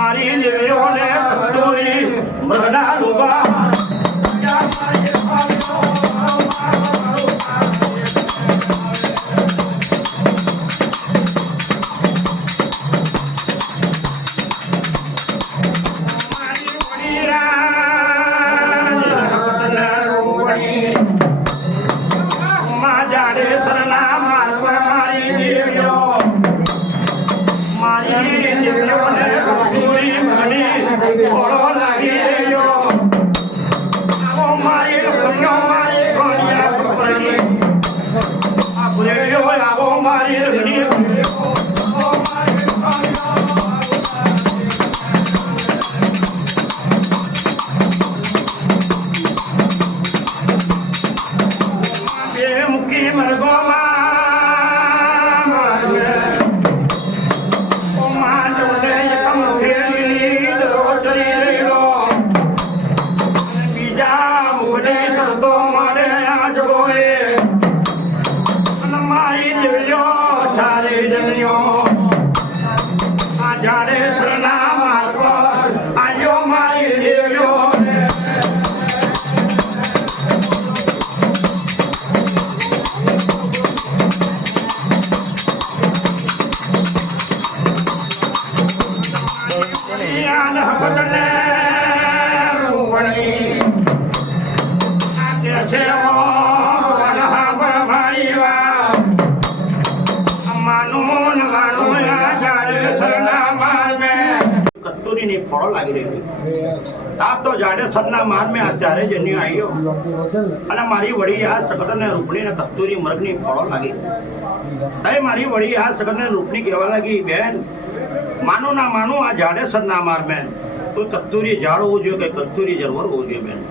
મારી દેવીઓને કસ્તુરી મૃગના રૂપા ફળો લાગી રહી આપ તો જાડે સરના માર મેં આચાર્ય જન્યો આવ્યો અને મારી વડી આ સગત ને રૂપણી ને કસ્તુરી મર્ગની ફળો લાગી તય મારી વડી આ સગત ને રૂપણી કહેવા લાગી બેન માનું ના માનું આ જાડે સરના માર મેં તો કસ્તુરી ઝાડ હોવું જોઈએ કે કસ્તુરી જરવર હોવું જોઈએ બેન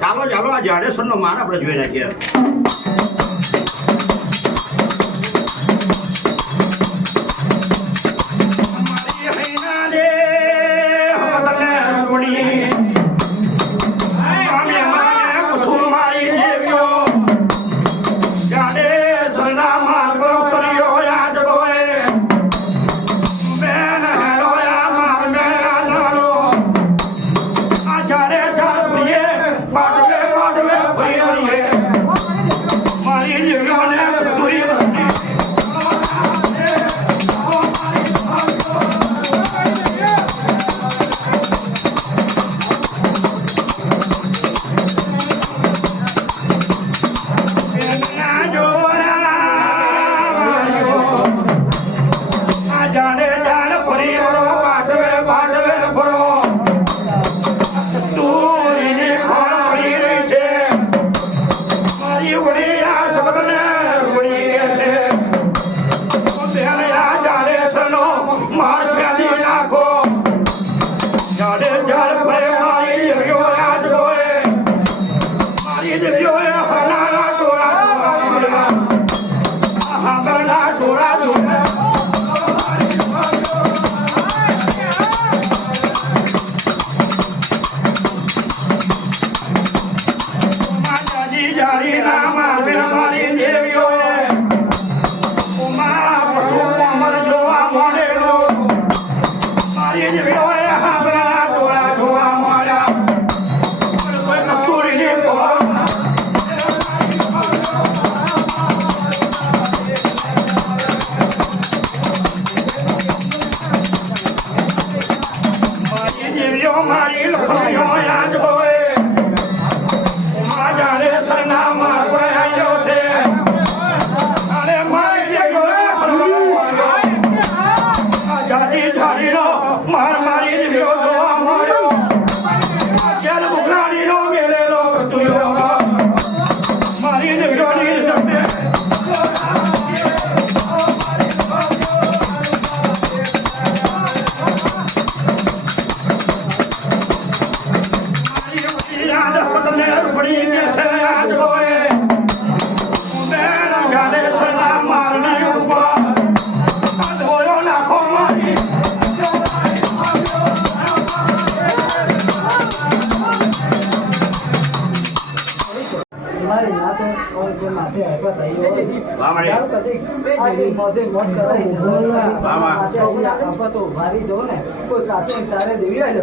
ચાલો ચાલો આ જાડે સરનો માર આપણે જોઈ નાખીએ માથે આવ્યા થઈ વાહ મળી. ચાલ કદી આજે મોજે મોજ કરાય વાહ વાહ. માથે આવા તો ભારી જો ને કોઈ કાતે તારે દેવી આવે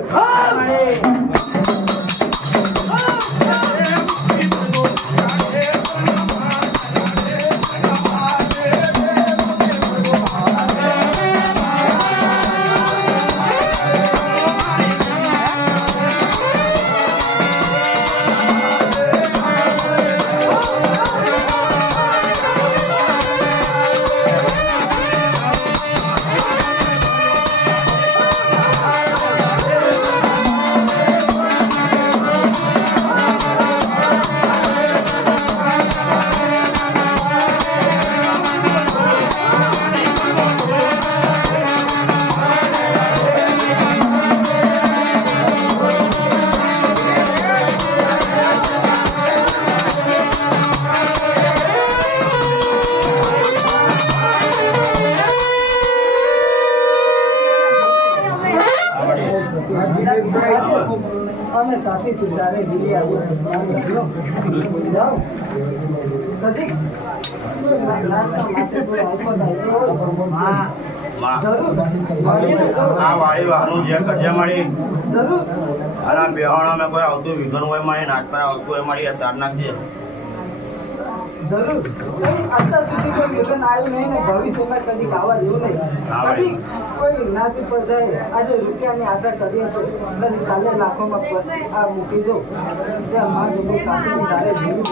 અમે કાફી સુધારે દીધી આજે જાઓ કદી કોઈ નાસ્તા માટે કોઈ આઈફોન આવ્યો હોય વાહ. જરૂર મળીને આ વાળી વાહનું જે કરજે મારી જરૂર અને આ બેહાણો મેં કોઈ આવતું વિઘન હોય મારી નાચ પર આવતું હોય મારી આ તાર નાખજે. જરૂર અત્યાર સુધી કોઈ વિઘન આવ્યું નહીં ને ભવિષ્યમાં કદી ખાવા જેવું નહીં કદી કોઈ નાતી પર જાય આજે રૂપિયાની આશા કરીએ છે કદી કાલે લાખોમાં આ મૂકી દો જ્યાં માં જોગો કાપીને તારે જીવું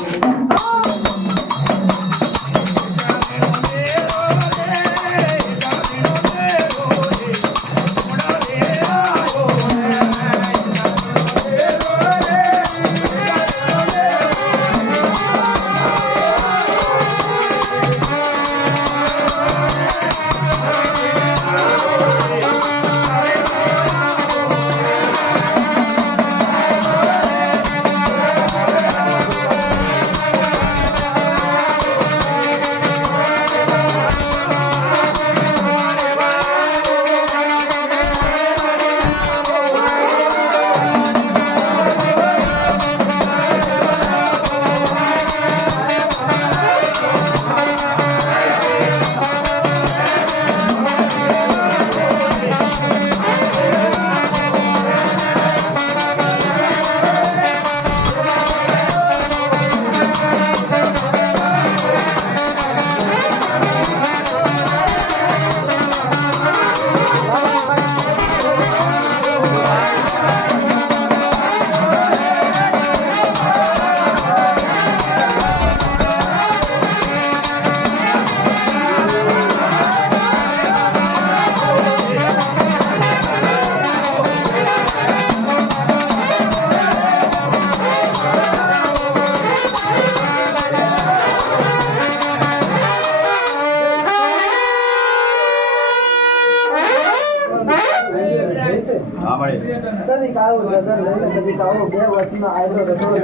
હા મળી. કદી કાવો ગગન લઈને કદી કાવો 2 વર્ષમાં આયલો રખડો એ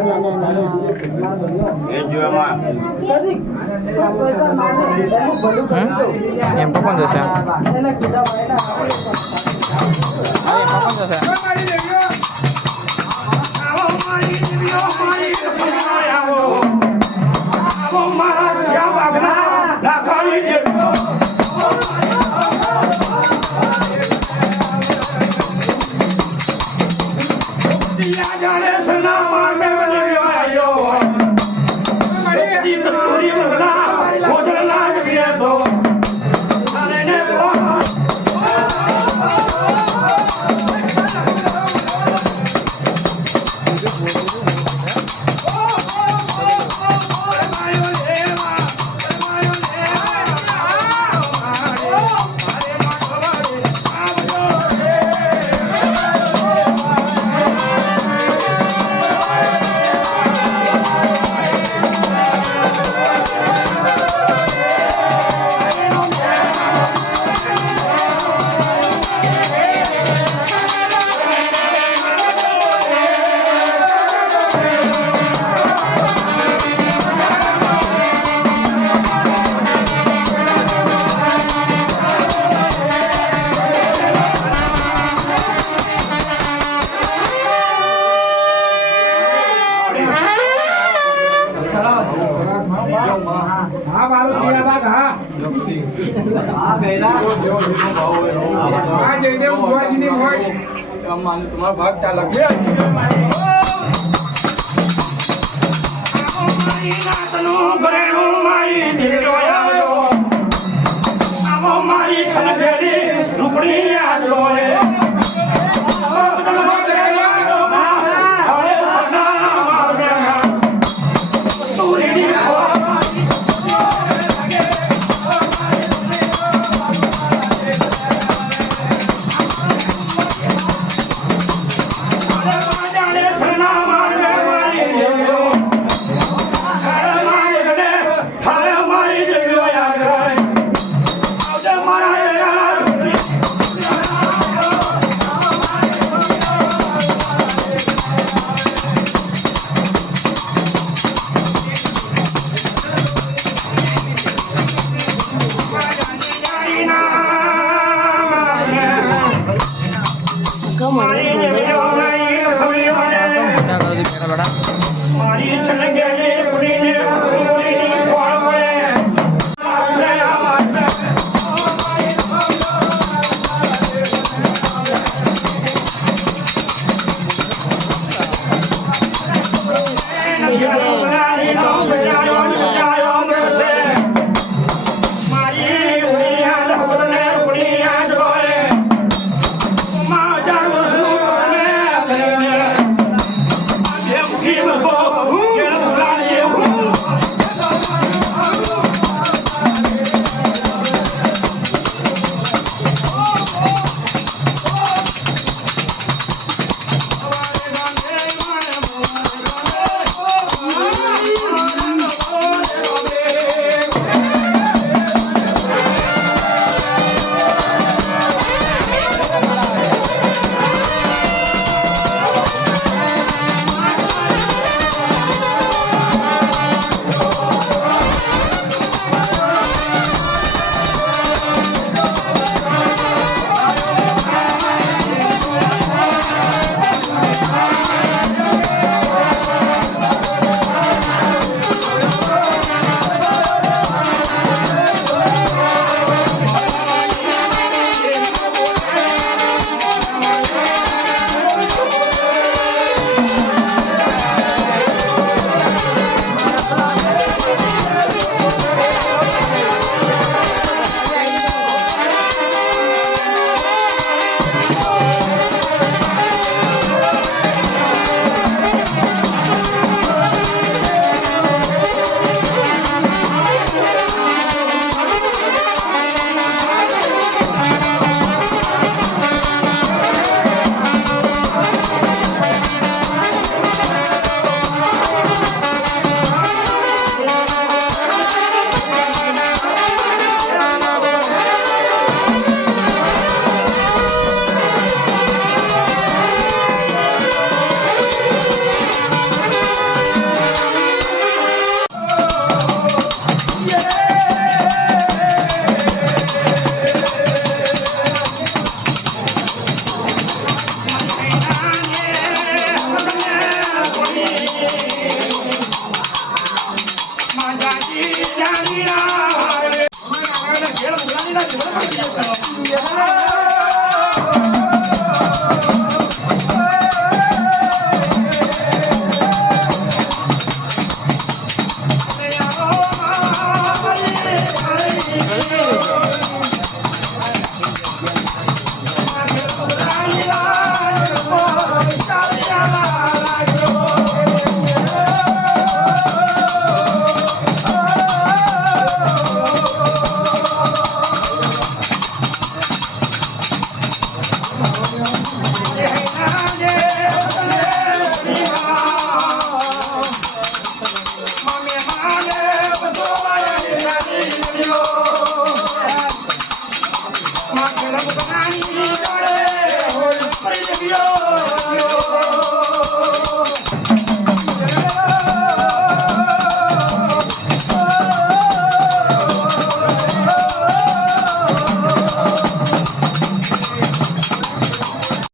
જ જોવામાં કદી પૈસા માંગે એનું ભલું કરી દો એમ પણ જશે એને કીધા વાયના એમ પણ જશે આવો મારી દીવીઓ મારી આવો આવો મારા શ્યામ વાઘના નાખાવી દેજો. જાણે સના માર મે બનવ્યો આયો બધી કસ્તુરી વગના ગોદરના જમીએ તો આને ને હા ગયરા આ જયદેવ ભુવાજીની મોજ તમારો ભાગ ચાલક છે મારી નાતનું ઘરેણું મારી દીકરીઓ આવ્યો. આવો મારી ખનખેરી રૂપડી આજોએ. મારી છલકે